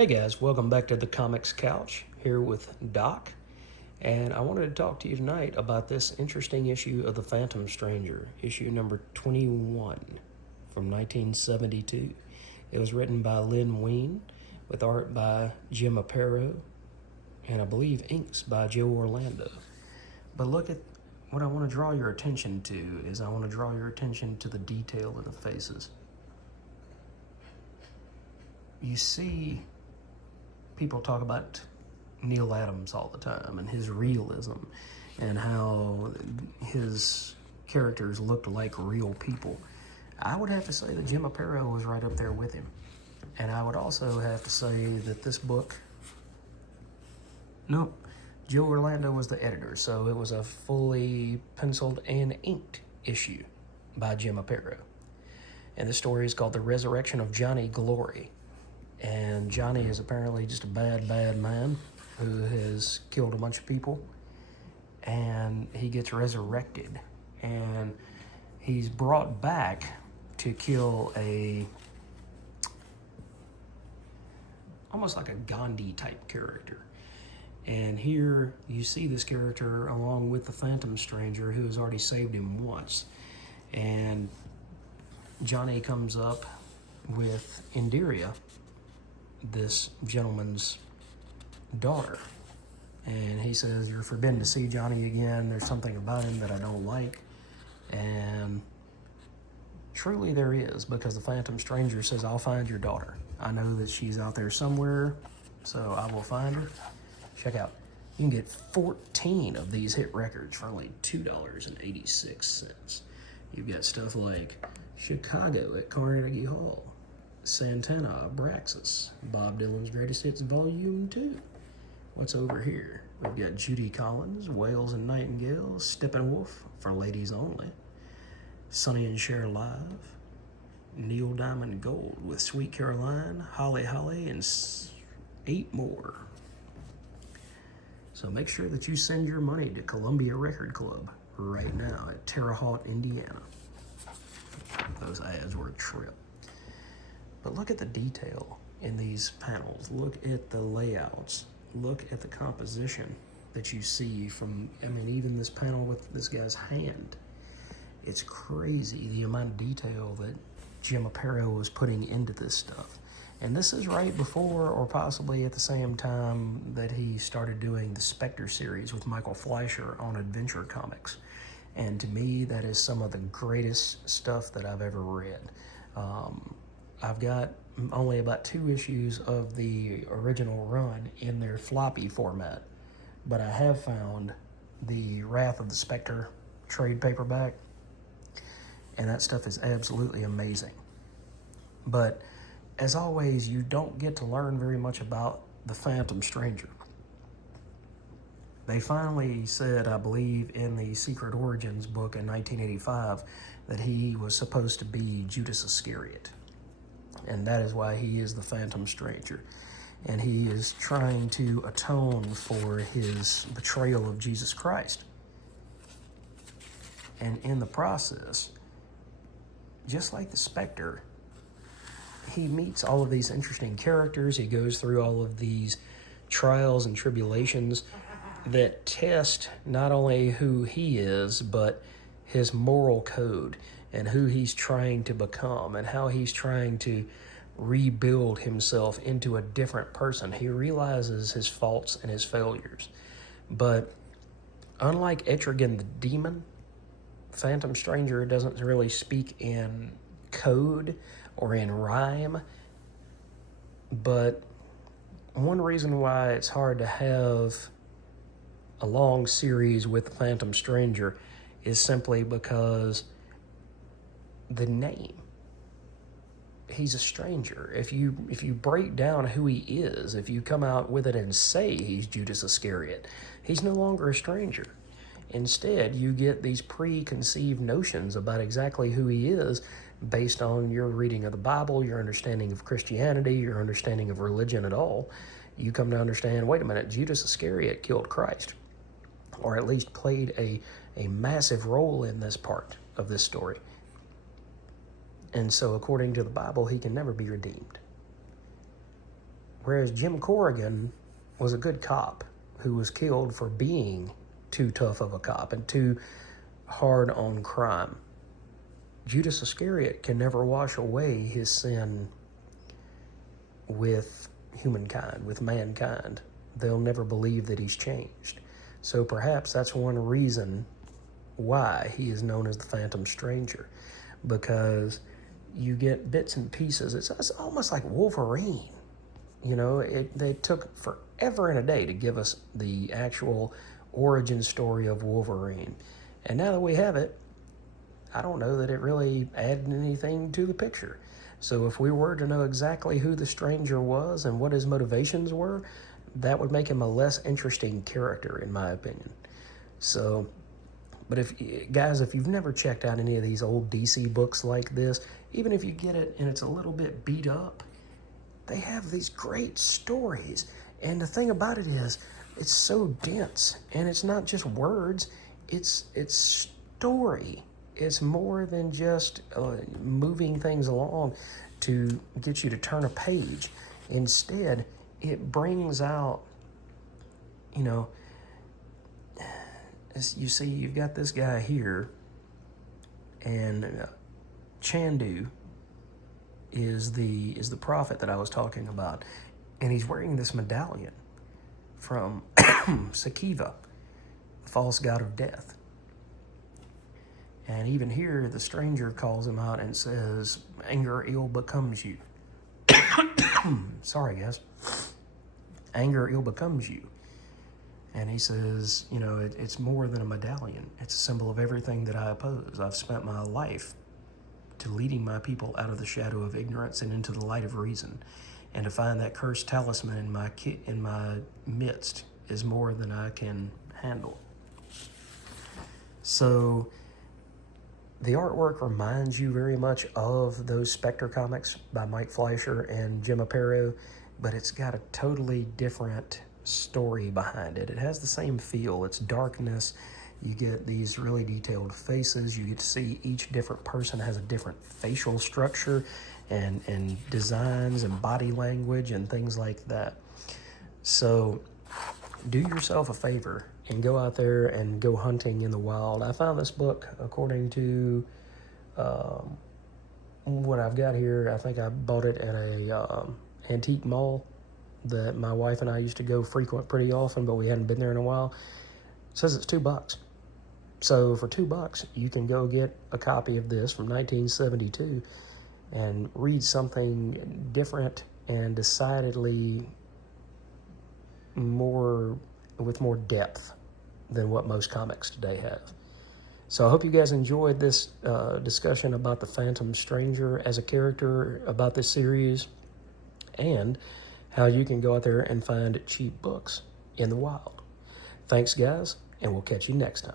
Hey guys, welcome back to the Comics Couch here with Doc. And I wanted to talk to you tonight about this interesting issue of The Phantom Stranger, issue number 21 from 1972. It was written by Len Wein with art by Jim Aparo and I believe inks by Joe Orlando. But look at what I want to draw your attention to is I want to draw your attention to the detail of the faces. You see people talk about Neal Adams all the time and his realism and how his characters looked like real people. I would have to say that Jim Aparo was right up there with him. And I would also have to say that this book, nope, Joe Orlando was the editor, so it was a fully penciled and inked issue by Jim Aparo. And the story is called The Resurrection of Johnny Glory. And Johnny is apparently just a bad man who has killed a bunch of people. And he gets resurrected. And he's brought back to kill almost like a Gandhi type character. And here you see this character along with the Phantom Stranger who has already saved him once. And Johnny comes up with Indira, this gentleman's daughter, and he says, "You're forbidden to see Johnny again. There's something about him that I don't like." And truly there is, because the Phantom Stranger says, "I'll find your daughter. I know that she's out there somewhere, so I will find her." Check out, you can get 14 of these hit records for only $2.86. You've got stuff like Chicago at Carnegie Hall, Santana, Abraxas, Bob Dylan's Greatest Hits Volume 2. What's over here? We've got Judy Collins, Whales and Nightingales, Steppenwolf for ladies only, Sonny and Cher Live, Neil Diamond Gold with Sweet Caroline, Holly Holly, and 8 more. So make sure that you send your money to Columbia Record Club right now at Terre Haute, Indiana. Those ads were a trip. But look at the detail in these panels. Look at the layouts. Look at the composition that you see from, even this panel with this guy's hand. It's crazy the amount of detail that Jim Aparo was putting into this stuff. And this is right before or possibly at the same time that he started doing the Spectre series with Michael Fleischer on Adventure Comics. And to me, that is some of the greatest stuff that I've ever read. I've got only about 2 issues of the original run in their floppy format, but I have found the Wrath of the Spectre trade paperback, and that stuff is absolutely amazing. But as always, you don't get to learn very much about the Phantom Stranger. They finally said, I believe, in the Secret Origins book in 1985, that he was supposed to be Judas Iscariot. And that is why he is the Phantom Stranger. And he is trying to atone for his betrayal of Jesus Christ. And in the process, just like the Spectre, he meets all of these interesting characters. He goes through all of these trials and tribulations that test not only who he is, but his moral code and who he's trying to become and how he's trying to rebuild himself into a different person. He realizes his faults and his failures. But unlike Etrigan the Demon, Phantom Stranger doesn't really speak in code or in rhyme. But one reason why it's hard to have a long series with Phantom Stranger is simply because the name. He's a stranger. If you break down who he is, if you come out with it and say he's Judas Iscariot, he's no longer a stranger. Instead, you get these preconceived notions about exactly who he is based on your reading of the Bible, your understanding of Christianity, your understanding of religion at all. You come to understand, wait a minute, Judas Iscariot killed Christ, or at least played a massive role in this part of this story. And so according to the Bible, he can never be redeemed. Whereas Jim Corrigan was a good cop who was killed for being too tough of a cop and too hard on crime. Judas Iscariot can never wash away his sin with humankind, with mankind. They'll never believe that he's changed. So perhaps that's one reason why he is known as the Phantom Stranger, because you get bits and pieces. It's almost like Wolverine. You know, they took forever and a day to give us the actual origin story of Wolverine. And now that we have it, I don't know that it really added anything to the picture. So if we were to know exactly who the stranger was and what his motivations were, that would make him a less interesting character, in my opinion. So, but if you've never checked out any of these old DC books like this, even if you get it and it's a little bit beat up, they have these great stories. And the thing about it is, it's so dense, and it's not just words, it's story. It's more than just moving things along to get you to turn a page. Instead, it brings out, you know, as you see, you've got this guy here, and Chandu is the prophet that I was talking about, and he's wearing this medallion from Sakiva, the false god of death. And even here, the stranger calls him out and says, "Anger ill becomes you." Sorry, guys. Anger ill becomes you. And he says, you know, it's more than a medallion. It's a symbol of everything that I oppose. I've spent my life to leading my people out of the shadow of ignorance and into the light of reason. And to find that cursed talisman in my midst is more than I can handle. So the artwork reminds you very much of those Spectre comics by Mike Fleischer and Jim Aparo, but it's got a totally different story behind it. It has the same feel. It's darkness. You get these really detailed faces. You get to see each different person has a different facial structure and designs and body language and things like that. So do yourself a favor and go out there and go hunting in the wild. I found this book, according to what I've got here. I think I bought it at a antique mall that my wife and I used to go frequent pretty often, but we hadn't been there in a while. It says it's $2. So for $2, you can go get a copy of this from 1972 and read something different and decidedly with more depth than what most comics today have. So I hope you guys enjoyed this discussion about the Phantom Stranger as a character, about this series, and how you can go out there and find cheap books in the wild. Thanks, guys, and we'll catch you next time.